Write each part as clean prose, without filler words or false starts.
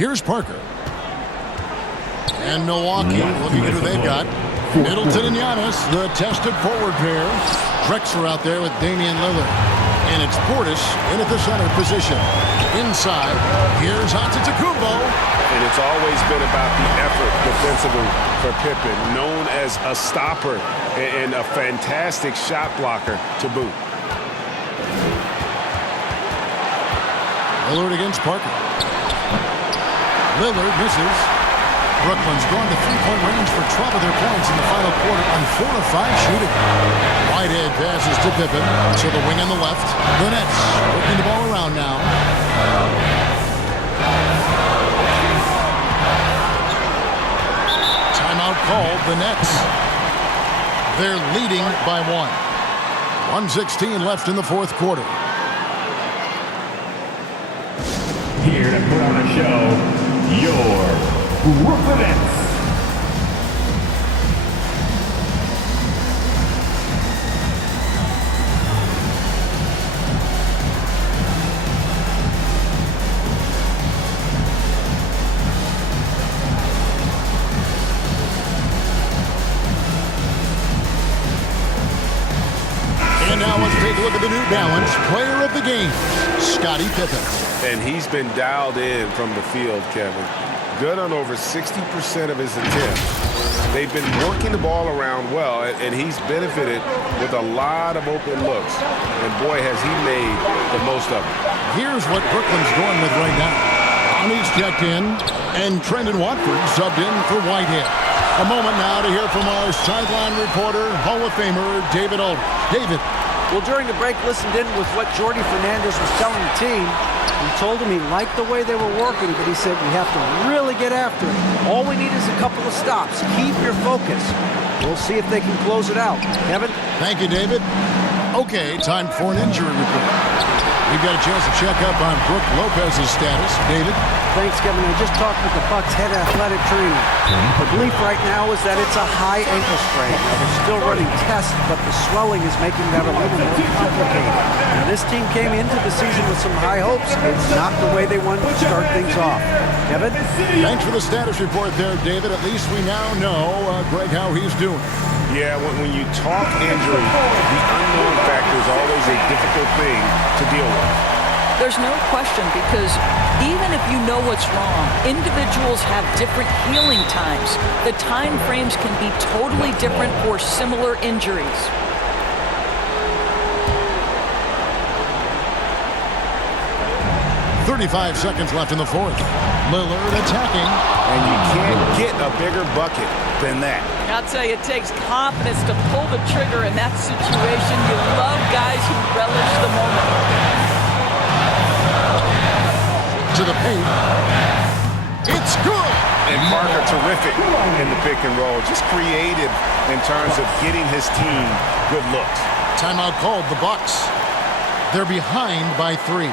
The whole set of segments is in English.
Here's Parker. And Milwaukee looking at who they've got. Middleton and Giannis, the tested forward pair. Drexler out there with Damian Lillard. And it's Portis in at the center position. Inside, here's Antetokounmpo. And it's always been about the effort defensively for Pippen, known as a stopper and a fantastic shot blocker to boot. Lillard against Parker. Lillard misses. Brooklyn's gone to three-point range for 12 of their points in the final quarter on 4 of 5 shooting. Whitehead passes to Pippen to the wing on the left. The Nets working the ball around now. Timeout called. The Nets. They're leading by 1. 1:16 left in the fourth quarter. Here to put on a show, your Brooklyn Nets. And now let's take a look at the New Balance player of the game, Scottie Pippen. And he's been dialed in from the field, Kevin. Good on over 60% of his attempts. They've been working the ball around well, and he's benefited with a lot of open looks. And boy, has he made the most of it. Here's what Brooklyn's going with right now. Conley's checked in, and Trendon Watford subbed in for Whitehead. A moment now to hear from our sideline reporter, Hall of Famer David Aldridge. David. Well, during the break, listened in with what Jordy Fernandez was telling the team. He told him he liked the way they were working, but he said we have to really get after it. All we need is a couple of stops. Keep your focus. We'll see if they can close it out. Kevin? Thank you, David. Okay, time for an injury report. We've got a chance to check up on Brook Lopez's status. David? Thanks, Kevin. I just talked with the Bucks head athletic trainer. The belief right now is that it's a high ankle sprain. Now, they're still running tests, but the swelling is making that a little more complicated. Now, this team came into the season with some high hopes. It's not the way they wanted to start things off. Kevin? Thanks for the status report there, David. At least we now know, Greg, how he's doing. Yeah, when you talk injury, the unknown factor is always a difficult thing to deal with. There's no question, because even if you know what's wrong, individuals have different healing times. The time frames can be totally different for similar injuries. .35 seconds left in the fourth. Lillard attacking. And you can't get a bigger bucket than that. I'll tell you, it takes confidence to pull the trigger in that situation. You love guys who relish the moment. To the paint. It's good. And Parker terrific in the pick and roll. Just creative in terms of getting his team good looks. Timeout called. The Bucks. They're behind by 3.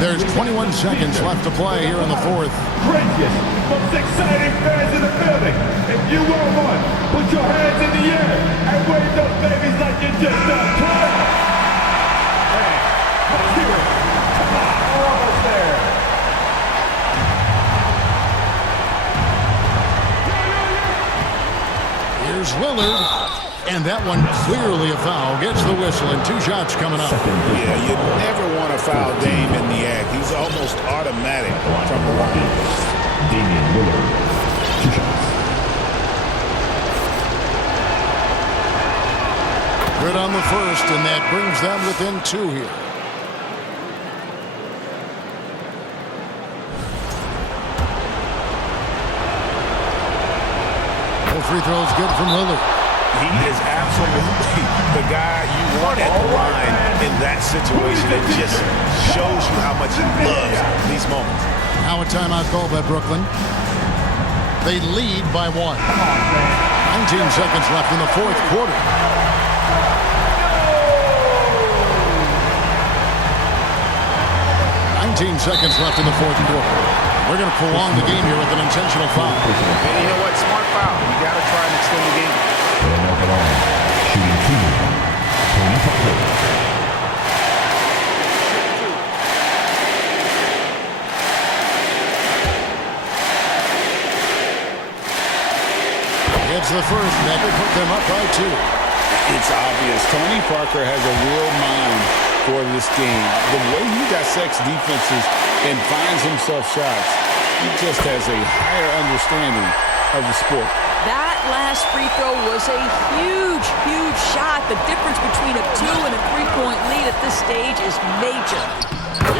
There's 21 seconds left to play here in the fourth. Greatest, most exciting fans in the building. If you want one, put your hands in the air and wave those babies like you just done. Hey, let's hear it. Come on, we're almost there. Here's Lillard. And that one clearly a foul. Gets the whistle, and 2 shots coming up. Yeah, you never want to foul Dame in the act. He's almost automatic from the line. Damian Lillard, 2 shots. Good on the first, and that brings them within 2 here. No free throws good from Lillard. He is absolutely the guy you want at the line in that situation. It just shows you how much he loves these moments. Now a timeout call by Brooklyn. They lead by 1. 19 seconds left in the fourth quarter. 19 seconds left in the fourth quarter. We're going to prolong the game here with an intentional foul. And you know what? Smart foul. You got to try and extend the game. Shooting 2. Tony Parker. the first. That will put them up by 2. It's obvious. Tony Parker has a real mind for this game. The way he dissects defenses and finds himself shots, he just has a higher understanding of the sport. That last free throw was a huge, huge shot. The difference between a 2 and a 3-point lead at this stage is major.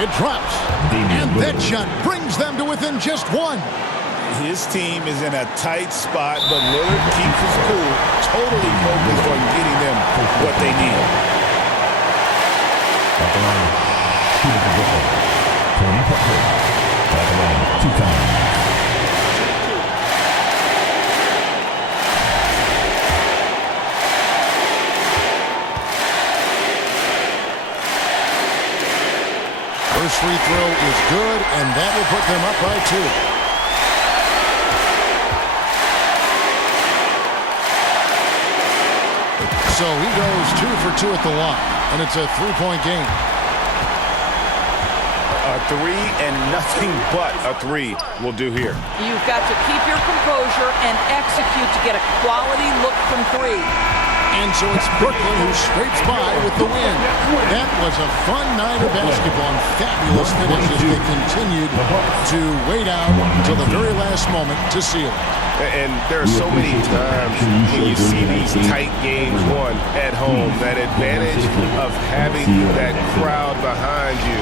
It drops. And that shot brings them to within just 1. His team is in a tight spot, but Lillard keeps his cool, totally focused on getting them what they need. At the line, shooting the ball. Tony Parker. At the line, 2 times. First free throw is good, and that will put them up by 2. So he goes 2 for 2 at the line, and it's a 3-point game. A 3 and nothing but a 3 will do here. You've got to keep your composure and execute to get a quality look from 3. And so it's Brooklyn who scrapes by with the win. That was a fun night of basketball and fabulous finish as they continued to wait out until the very last moment to seal it. And there are so many times when you see these tight games won at home, that advantage of having that crowd behind you.